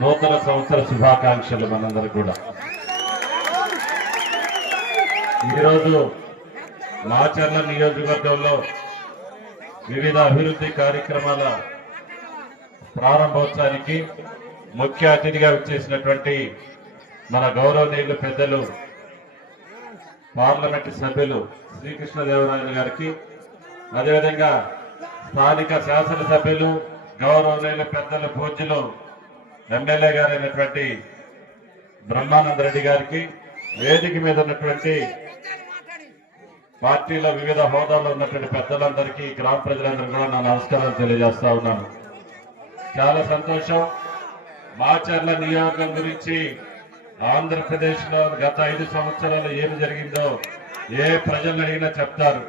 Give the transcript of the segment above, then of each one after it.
నూతన సంవత్సర శుభాకాంక్షలు మనందరూ కూడా. ఈరోజు మాచర్ల నియోజకవర్గంలో వివిధ అభివృద్ధి కార్యక్రమాల ప్రారంభోత్సవానికి ముఖ్య అతిథిగా వచ్చేసినటువంటి మన గౌరవనీయులు పెద్దలు పార్లమెంటు సభ్యులు శ్రీకృష్ణదేవరాయలు గారికి అదేవిధంగా స్థానిక శాసనసభ్యులు గౌరవనీయులు పెద్దలు పూజలు ఎమ్మెల్యే గారైనటువంటి బ్రహ్మానంద రెడ్డి గారికి వేదిక మీద ఉన్నటువంటి పార్టీలో వివిధ హోదాల్లో ఉన్నటువంటి పెద్దలందరికీ గ్రామ ప్రజలందరూ కూడా నా నమస్కారాలు తెలియజేస్తా ఉన్నాను. చాలా సంతోషం. మాచర్ల నియోజకం గురించి ఆంధ్రప్రదేశ్లో గత ఐదు సంవత్సరాలు ఏమి జరిగిందో ఏ ప్రజలు అడిగినా చెప్తారు.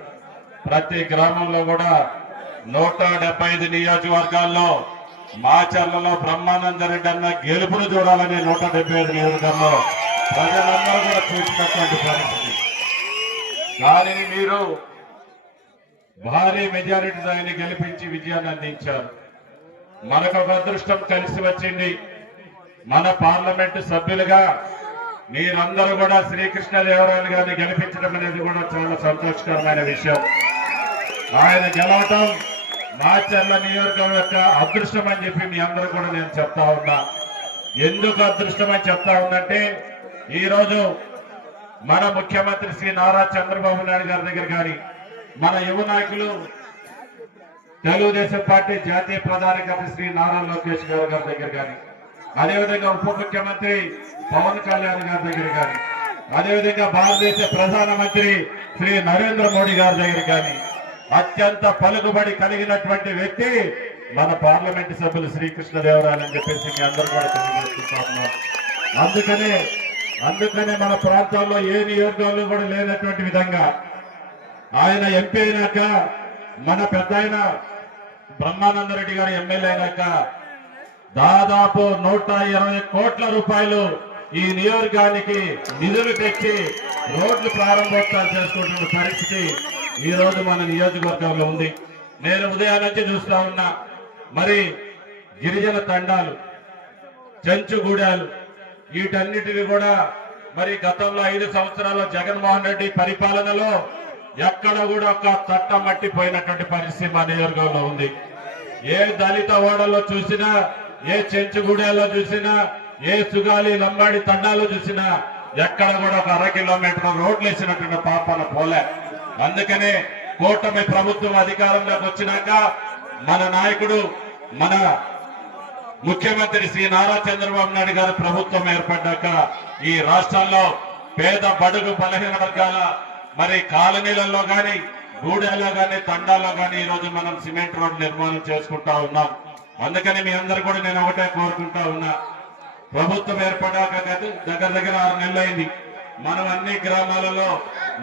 ప్రతి గ్రామంలో కూడా నూట డెబ్బై ఐదు నియోజకవర్గాల్లో మాచర్లలో బ్రహ్మానంద రెడ్డి అన్న గెలుపును చూడాలని నూట డెబ్బై ఐదు నియోజకవర్గంలో ప్రజలందరూ కూడా చూసినటువంటి పరిస్థితి. దానిని మీరు భారీ మెజారిటీ ఆయన గెలిపించి విజయాన్ని అందించారు. మనకు ఒక అదృష్టం కలిసి వచ్చింది. మన పార్లమెంటు సభ్యులుగా మీరందరూ కూడా శ్రీకృష్ణదేవరాయలు గారిని గెలిపించడం అనేది కూడా చాలా సంతోషకరమైన విషయం. ఆయన గెలవటం మాచర్ల నియోజకవర్గం యొక్క అదృష్టం అని చెప్పి మీ అందరూ కూడా నేను చెప్తా ఉన్నా. ఎందుకు అదృష్టం అని చెప్తా ఉందంటే ఈ రోజు మన ముఖ్యమంత్రి శ్రీ నారా చంద్రబాబు నాయుడు గారి దగ్గర కానీ మన యువ నాయకులు తెలుగుదేశం పార్టీ జాతీయ ప్రధాన కార్యదర్శి శ్రీ నారా లోకేష్ గారు గారి దగ్గర కానీ అదేవిధంగా ఉప ముఖ్యమంత్రి పవన్ కళ్యాణ్ గారి దగ్గర కానీ అదేవిధంగా భారతదేశ ప్రధానమంత్రి శ్రీ నరేంద్ర మోడీ గారి దగ్గర కానీ అత్యంత పలుకుబడి కలిగినటువంటి వ్యక్తి మన పార్లమెంట్ సభ్యులు శ్రీకృష్ణదేవరాయలు అని చెప్పేసి మీ అందరూ కూడా తెలియజేసుకుంటా అందుకనే అందుకనే మన ప్రాంతాల్లో ఏ నియోజకవర్గంలో కూడా లేనటువంటి విధంగా ఆయన ఎంపీ అయినాక మన పెద్ద ఆయన బ్రహ్మానందరెడ్డి గారు ఎమ్మెల్యే అయినాక దాదాపు నూట ఇరవై కోట్ల రూపాయలు ఈ నియోజకానికి నిధులు తెచ్చి రోడ్లు ప్రారంభోత్సవాలు చేసుకుంటున్న పరిస్థితి ఈ రోజు మన నియోజకవర్గంలో ఉంది. నేను ఉదయం నుంచి చూస్తా ఉన్నా మరి గిరిజన తండాలు చెంచుగూడాలు వీటన్నిటిని కూడా మరి గతంలో ఐదు సంవత్సరాల జగన్మోహన్ రెడ్డి పరిపాలనలో ఎక్కడ కూడా ఒక తట్ట మట్టిపోయినటువంటి పరిస్థితి మా నియోజకవర్గంలో ఉంది. ఏ దళిత ఓడలో చూసినా ఏ చెంచుగూడెల్లో చూసినా ఏ సుగాలి లంబాడి తండాలో చూసినా ఎక్కడ కూడా ఒక అర కిలోమీటర్ రోడ్లు వేసినటువంటి పాపన పోలే. అందుకనే కూటమి ప్రభుత్వం అధికారంలోకి వచ్చినాక మన నాయకుడు మన ముఖ్యమంత్రి శ్రీ నారా చంద్రబాబు నాయుడు గారి ప్రభుత్వం ఏర్పడ్డాక ఈ రాష్ట్రంలో పేద బడుగు బలహీన వర్గాల మరి కాలనీలలో గాని గూడెల్లో గాని తండాల్లో గాని ఈ రోజు మనం సిమెంట్ రోడ్ నిర్మాణం చేసుకుంటా ఉన్నాం. అందుకని మీ అందరు కూడా నేను ఒకటే కోరుకుంటా ఉన్నా. ప్రభుత్వం ఏర్పడాక దగ్గర దగ్గర ఆరు నెలలు అయింది. మనం అన్ని గ్రామాలలో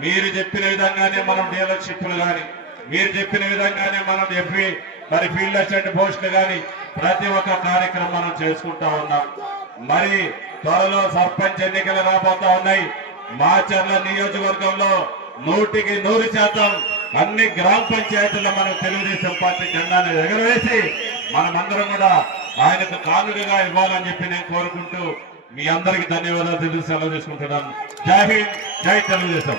మీరు చెప్పిన విధంగానే మనం డీలర్షిప్లు కానీ మీరు చెప్పిన విధంగానే మనం ఎఫ్ఈ మరి ఫీల్డ్ అసిస్టెంట్ పోస్టులు కానీ ప్రతి ఒక్క కార్యక్రమం మనం చేసుకుంటా ఉన్నాం. మరి త్వరలో సర్పంచ్ ఎన్నికలు రాబోతా ఉన్నాయి. మాచర్ల నియోజకవర్గంలో నూటికి నూరు శాతం అన్ని గ్రామ పంచాయతీల్లో మనం తెలుగుదేశం పార్టీ జెండాను ఎగరవేసి మనమందరం కూడా ఆయనకు కానుకగా ఇవ్వాలని చెప్పి నేను కోరుకుంటూ మీ అందరికి ధన్యవాదాలు తెలిసి సెలవు చేసుకుంటున్నాను. జై హింద్ జై తెలుగుదేశం.